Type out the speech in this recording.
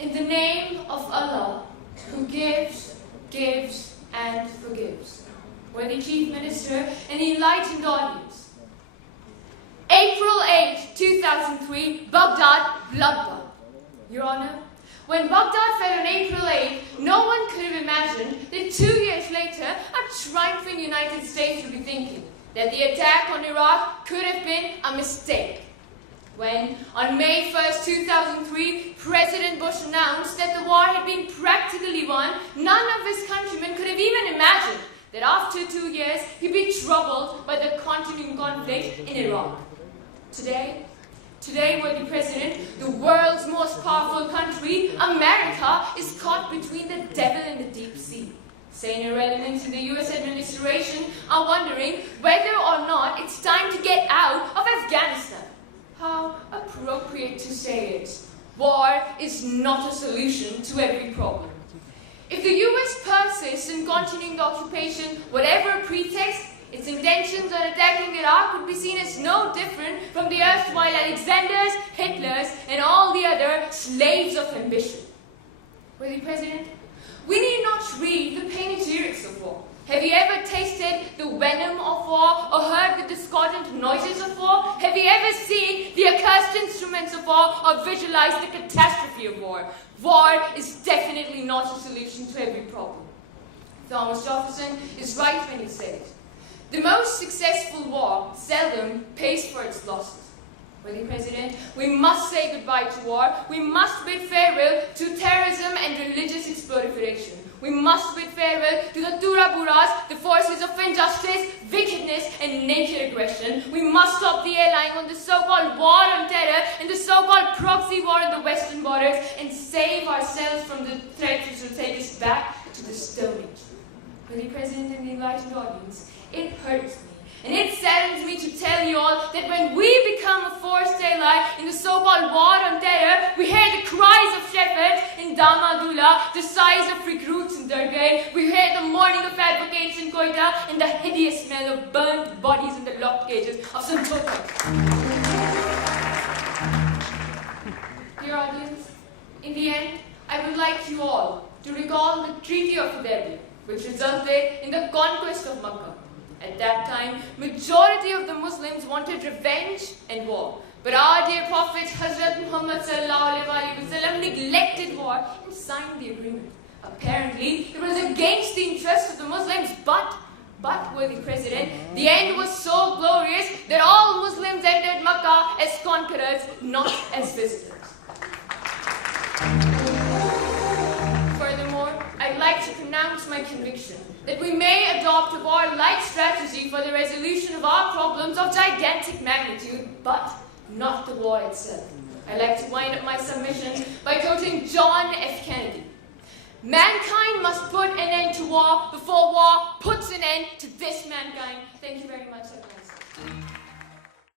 In the name of Allah, who gives, gives, and forgives. Worthy Chief Minister and the enlightened audience. April 8, 2003, Baghdad, bloodbath. Your Honor, when Baghdad fell on April 8, no one could have imagined that 2 years later, a triumphant United States would be thinking that the attack on Iraq could have been a mistake. When, on May 1st, 2003, President Bush announced that the war had been practically won, none of his countrymen could have even imagined that after 2 years, he'd be troubled by the continuing conflict in Iraq. Today, worthy President, the world's most powerful country, America, is caught between the devil and the deep sea. Senior elements in the US administration are wondering whether or not it's time to get out of Afghanistan. How appropriate to say it. War is not a solution to every problem. If the US persists in continuing the occupation, whatever pretext, its intentions on attacking Iraq would be seen as no different from the erstwhile Alexanders, Hitlers, and all the other slaves of ambition. Worthy President, we need not read the panegyrics of war. Have you ever tasted the venom of war or heard the discordant noises of war? Have you ever seen the accursed instruments of war or visualized the catastrophe of war? War is definitely not a solution to every problem. Thomas Jefferson is right when he says, the most successful war seldom pays for its losses. Worthy President, we must say goodbye to war. We must bid farewell to terrorism and religious proliferation. We must bid farewell to the Turaburas, the forces of injustice, wickedness, and naked aggression. We must stop the airline on the so-called war on terror and the so-called proxy war on the western borders and save ourselves from the threat which will take us back to the Stone Age. Worthy President and the enlightened audience, it hurts me. And it saddens me to tell you all that when we become a forced ally in the so-called war on terror, we hear the cries of shepherds in Damadula, the sighs of recruits in Durgay, we hear the mourning of advocates in Quetta, and the hideous smell of burnt bodies in the locked cages of Santoka. Dear audience, in the end, I would like you all to recall the Treaty of Hudaybiyah, which resulted in the conquest of Makkah. At that time, majority of the Muslims wanted revenge and war. But our dear Prophet Hazrat Muhammad neglected war and signed the agreement. Apparently, it was against the interest of the Muslims, but, worthy President, the end was so glorious that all Muslims entered Makkah as conquerors, not as visitors. Furthermore, I'd like to pronounce my conviction that we may adopt a war-like strategy for the resolution of our problems of gigantic magnitude, but not the war itself. I'd like to wind up my submission by quoting John F. Kennedy. Mankind must put an end to war before war puts an end to this mankind. Thank you very much, everyone.